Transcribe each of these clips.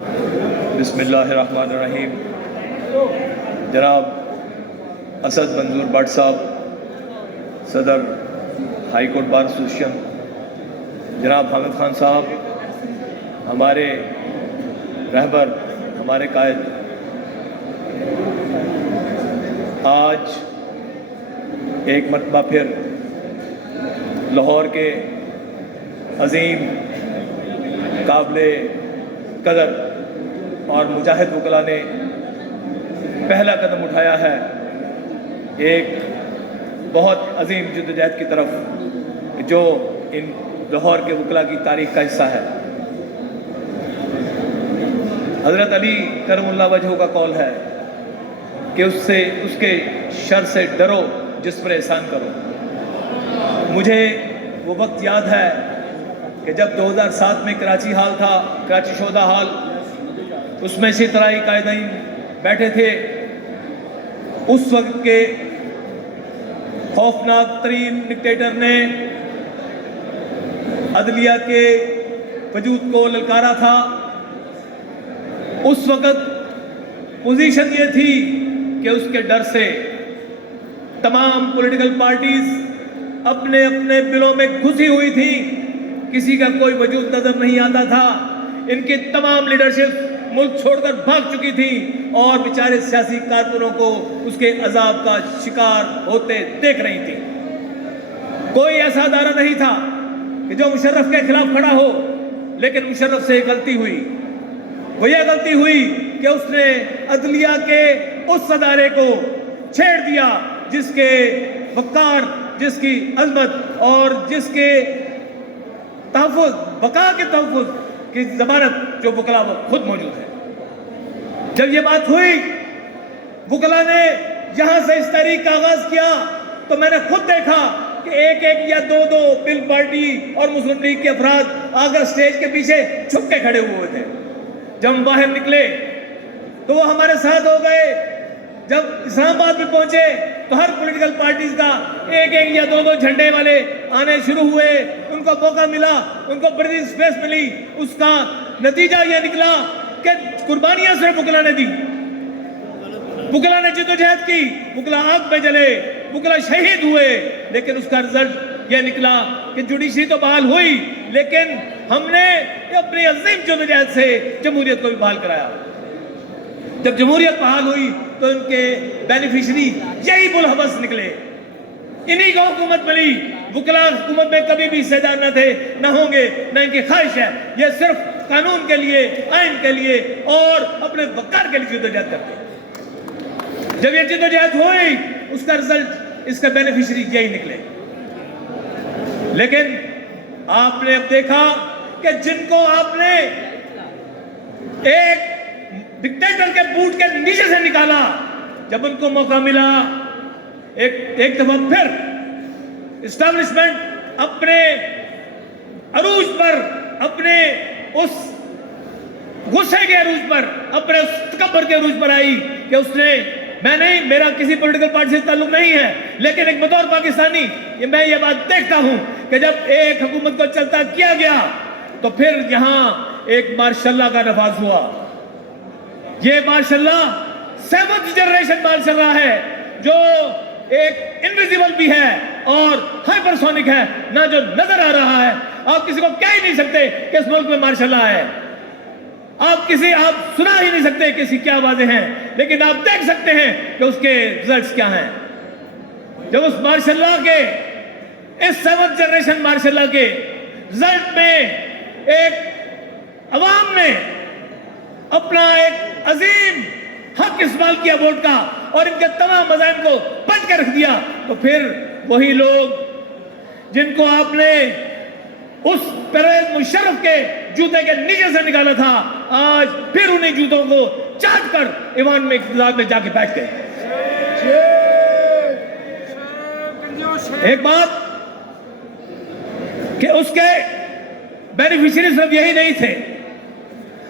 بسم اللہ الرحمن الرحیم۔ جناب اسد منظور بٹ صاحب، صدر ہائی کورٹ بار ایسوسیشن، جناب حامد خان صاحب، ہمارے رہبر، ہمارے قائد، آج ایک مرتبہ پھر لاہور کے عظیم، قابل قدر اور مجاہد وکلاء نے پہلا قدم اٹھایا ہے ایک بہت عظیم جدوجہد کی طرف، جو ان لاہور کے وکلاء کی تاریخ کا حصہ ہے۔ حضرت علی کرم اللہ وجہہ کا قول ہے کہ اس کے شر سے ڈرو جس پر احسان کرو۔ مجھے وہ وقت یاد ہے کہ جب 2007 میں کراچی حال تھا، کراچی شہدا حال، اس میں اسی طرح قائدین بیٹھے تھے۔ اس وقت کے خوفناک ترین ڈکٹیٹر نے عدلیہ کے وجود کو للکارا تھا۔ اس وقت پوزیشن یہ تھی کہ اس کے ڈر سے تمام پولیٹیکل پارٹیز اپنے اپنے بلوں میں گھسی ہوئی تھی، کسی کا کوئی وجود نظر نہیں آتا تھا۔ ان کی تمام لیڈرشپ ملک چھوڑ کر بھاگ چکی تھی اور بیچارے سیاسی کارکنوں کو اس کے عذاب کا شکار ہوتے دیکھ رہی تھی۔ کوئی ایسا ادارہ نہیں تھا کہ جو مشرف کے خلاف کھڑا ہو، لیکن مشرف سے ایک غلطی ہوئی۔ وہ یہ غلطی ہوئی کہ اس نے عدلیہ کے اس ادارے کو چھیڑ دیا جس کے وقار، جس کی عظمت اور جس کے تحفظ، بقا کے تحفظ کی ضمانت جو وکلاء وہ خود موجود ہے۔ جب یہ بات ہوئی، وکلاء نے یہاں سے اس تحریک کا آغاز کیا، تو میں نے خود دیکھا کہ ایک ایک یا دو دو بل پارٹی اور مسلم لیگ کے افراد آ کر اسٹیج کے پیچھے چھپ کے کھڑے ہوئے تھے۔ جب ہم باہر نکلے تو وہ ہمارے ساتھ ہو گئے۔ جب اسلام آباد میں پہنچے تو ہر پولیٹیکل پارٹیز کا ایک ایک یا دو دو جھنڈے والے آنے شروع ہوئے، ان کو موقع ملا، ان کو بریتھنگ سپیس ملی۔ اس کا نتیجہ یہ نکلا کہ قربانیاں صرف وکلاء نے دی، وکلاء نے جدوجہد کی، وکلاء آگ میں جلے، وکلاء شہید ہوئے، لیکن اس کا رزلٹ یہ نکلا کہ جوڈیشری تو بحال ہوئی، لیکن ہم نے اپنی عظیم جدوجہد سے جمہوریت کو بھی بحال کرایا۔ جب جمہوریت بحال ہوئی تو ان کے بینیفیشری یہی بلحبس نکلے، انہی کو حکومت ملی۔ وکلاء حکومت میں کبھی بھی حصے دار نہ تھے، نہ ہوں گے، نہ ان کی خواہش ہے۔ یہ صرف قانون کے لیے، آئین کے لیے اور اپنے وقار کے لیے جدوجہد کرتے۔ جب یہ جدوجہد ہوئی، اس کا رزلٹ، اس کا بینیفیشری یہی نکلے۔ لیکن آپ نے اب دیکھا کہ جن کو آپ نے ایک ڈکٹیٹر کے بوٹ کے نیچے سے نکالا، جب ان کو موقع ملا، ایک دفعہ پھر اسٹیبلشمنٹ اپنے عروج پر، اپنے اس غصے کے عروج پر، اپنے اس تکبر کے عروج پر آئی کہ اس نے، میں نہیں، میرا کسی پولیٹیکل پارٹی سے تعلق نہیں ہے، لیکن ایک بطور پاکستانی میں یہ بات دیکھتا ہوں کہ جب ایک حکومت کو چلتا کیا گیا تو پھر یہاں ایک ماشاء اللہ کا نفاذ ہوا۔ یہ ماشاء اللہ 7th جنریشن ماشاء اللہ ہے، جو ایک انویزیبل بھی ہے اور ہائپر سونک ہے، نہ جو نظر آ رہا ہے۔ آپ کسی کو کہہ ہی نہیں سکتے کہ اس ملک میں ماشاء اللہ ہے، آپ سنا ہی نہیں سکتے کسی کیا آوازیں ہیں، لیکن آپ دیکھ سکتے ہیں کہ اس کے رزلٹس کیا ہیں۔ جب اس ماشاء اللہ کے، اس 7th جنریشن ماشاء اللہ کے رزلٹ میں ایک عوام نے اپنا ایک عظیم حق استعمال کیا ووٹ کا اور ان کے تمام مذاہب کو بند کر رکھ دیا، تو پھر وہی لوگ جن کو آپ نے اس پرویز مشرف کے جوتے کے نیچے سے نکالا تھا، آج پھر انہیں جوتوں کو چاٹ کر ایوان میں اقتدار میں جا کے بیٹھ گئے۔ ایک بات کہ اس کے بینیفیشری صرف یہی نہیں تھے،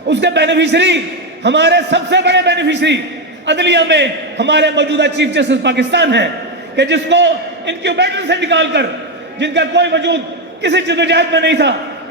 اس کے بینیفیشری، ہمارے سب سے بڑے بینیفیشری عدلیہ میں ہمارے موجودہ چیف جسٹس پاکستان ہیں، کہ جس کو انکیوبیٹر سے نکال کر، جن کا کوئی وجود کسی جدوجہد میں نہیں تھا،